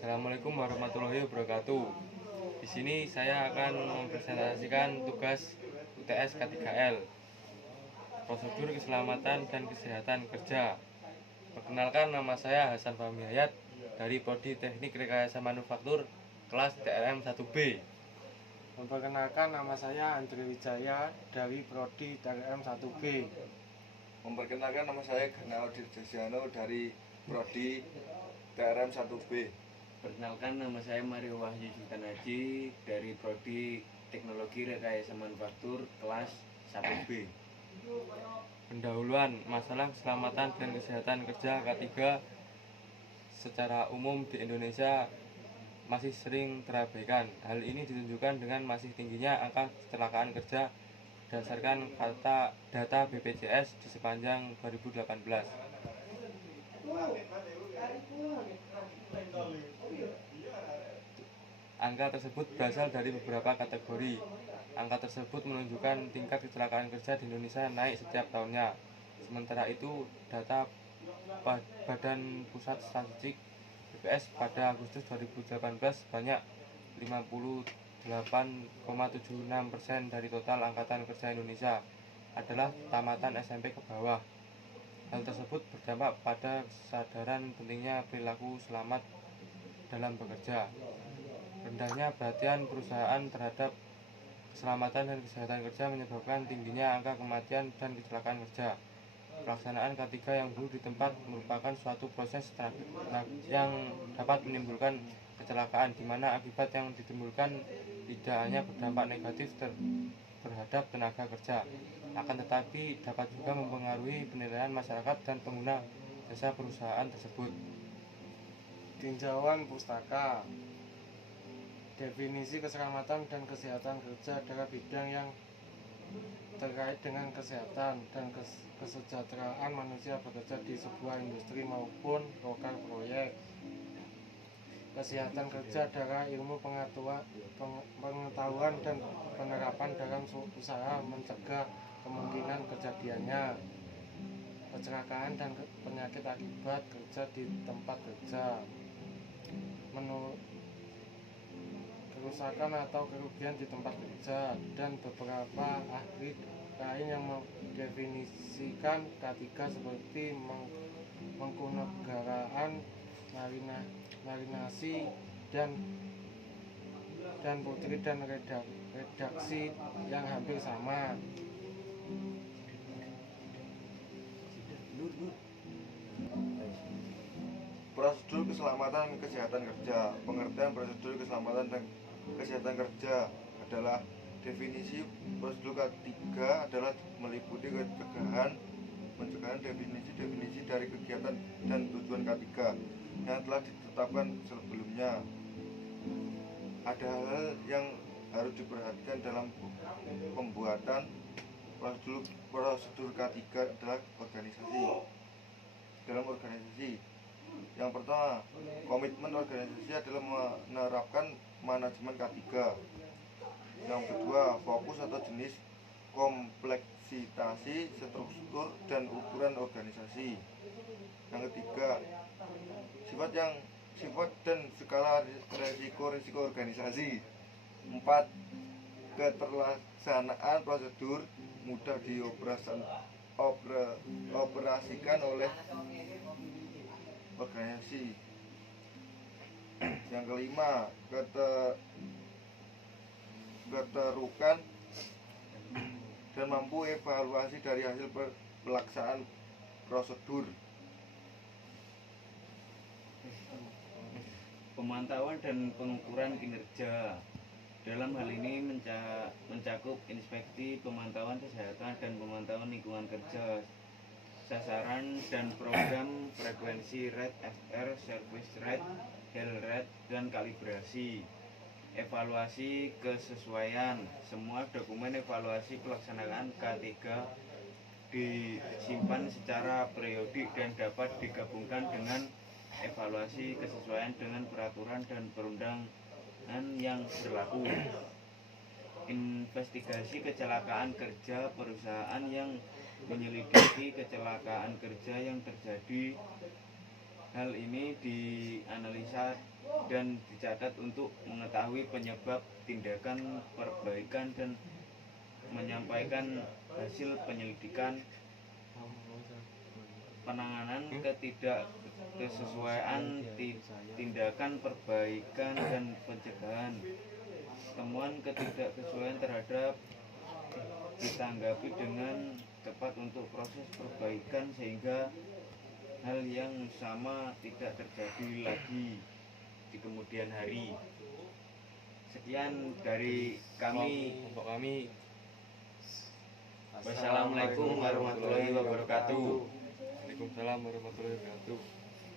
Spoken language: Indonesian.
Assalamualaikum warahmatullahi wabarakatuh. Di sini saya akan mempresentasikan tugas UTS K3L, prosedur keselamatan dan kesehatan kerja. Perkenalkan, nama saya Hasan Fahmi Hayat dari Prodi Teknik Rekayasa Manufaktur kelas TRM 1B. Memperkenalkan, nama saya Andre Wijaya dari Prodi TRM 1B. Memperkenalkan, nama saya Gana Dirjasiano dari Prodi TRM 1B. Perkenalkan, nama saya Mario Wahyu Sultan Haji dari Prodi Teknologi Rekayasa Manufaktur kelas 1B. Pendahuluan masalah keselamatan dan kesehatan kerja K3 secara umum di Indonesia masih sering terabaikan. Hal ini ditunjukkan dengan masih tingginya angka kecelakaan kerja berdasarkan data BPJS di sepanjang 2018. Angka tersebut berasal dari beberapa kategori. Angka tersebut menunjukkan tingkat kecelakaan kerja di Indonesia naik setiap tahunnya. Sementara itu, data Badan Pusat Statistik BPS pada Agustus 2018 sebanyak 58,76% dari total angkatan kerja Indonesia adalah tamatan SMP ke bawah. Hal tersebut berdampak pada kesadaran pentingnya perilaku selamat dalam bekerja. Rendahnya perhatian perusahaan terhadap keselamatan dan kesehatan kerja menyebabkan tingginya angka kematian dan kecelakaan kerja. Pelaksanaan K3 yang buruk di tempat merupakan suatu proses yang dapat menimbulkan kecelakaan, di mana akibat yang ditimbulkan tidak hanya berdampak negatif terhadap tenaga kerja, akan tetapi dapat juga mempengaruhi penilaian masyarakat dan pengguna jasa perusahaan tersebut. Tinjauan pustaka. Definisi keselamatan dan kesehatan kerja adalah bidang yang terkait dengan kesehatan dan kesejahteraan manusia bekerja di sebuah industri maupun lokal proyek. Kesehatan kerja adalah ilmu pengetahuan dan penerapan dalam usaha mencegah kemungkinan kejadiannya kecelakaan dan penyakit akibat kerja di tempat kerja. Kerusakan atau kerugian di tempat kerja, dan beberapa ahli lain yang mendefinisikan K3 seperti mengkunegaraan, marinasi, dan putri dan redaksi yang hampir sama. Prosedur keselamatan dan kesehatan kerja. Pengertian prosedur keselamatan dan kesehatan kerja adalah definisi prosedur K3 adalah meliputi pencegahan definisi dari kegiatan dan tujuan K3 yang telah ditetapkan sebelumnya. Ada hal yang harus diperhatikan dalam pembuatan prosedur K3 adalah dalam organisasi. Yang pertama, komitmen organisasi adalah menerapkan manajemen K3. Yang kedua, fokus atau jenis kompleksitas struktur dan ukuran organisasi. Yang ketiga, sifat dan skala risiko organisasi. 4. Keterlaksanaan prosedur mudah dioperasikan oleh organisasi. Yang kelima, keterukan dan mampu evaluasi dari hasil pelaksanaan prosedur. Pemantauan dan pengukuran kinerja. Dalam hal ini mencakup inspeksi, pemantauan kesehatan, dan pemantauan lingkungan kerja. Sasaran dan program frekuensi rate FR, service rate, health rate, dan kalibrasi. Evaluasi kesesuaian. Semua dokumen evaluasi pelaksanaan K3 disimpan secara periodik dan dapat digabungkan dengan evaluasi kesesuaian dengan peraturan dan perundangan yang berlaku. Investigasi kecelakaan kerja. Perusahaan yang menyelidiki kecelakaan kerja yang terjadi Hal ini dianalisa dan dicatat untuk mengetahui penyebab, tindakan perbaikan, dan menyampaikan hasil penyelidikan, penanganan ketidaksesuaian, tindakan perbaikan, dan pencegahan. Temuan ketidaksesuaian terhadap ditanggapi dengan tepat untuk proses perbaikan sehingga hal yang sama tidak terjadi lagi di kemudian hari. Sekian dari kami. Untuk kami. Wassalamualaikum warahmatullahi wabarakatuh. Waalaikumsalam warahmatullahi wabarakatuh.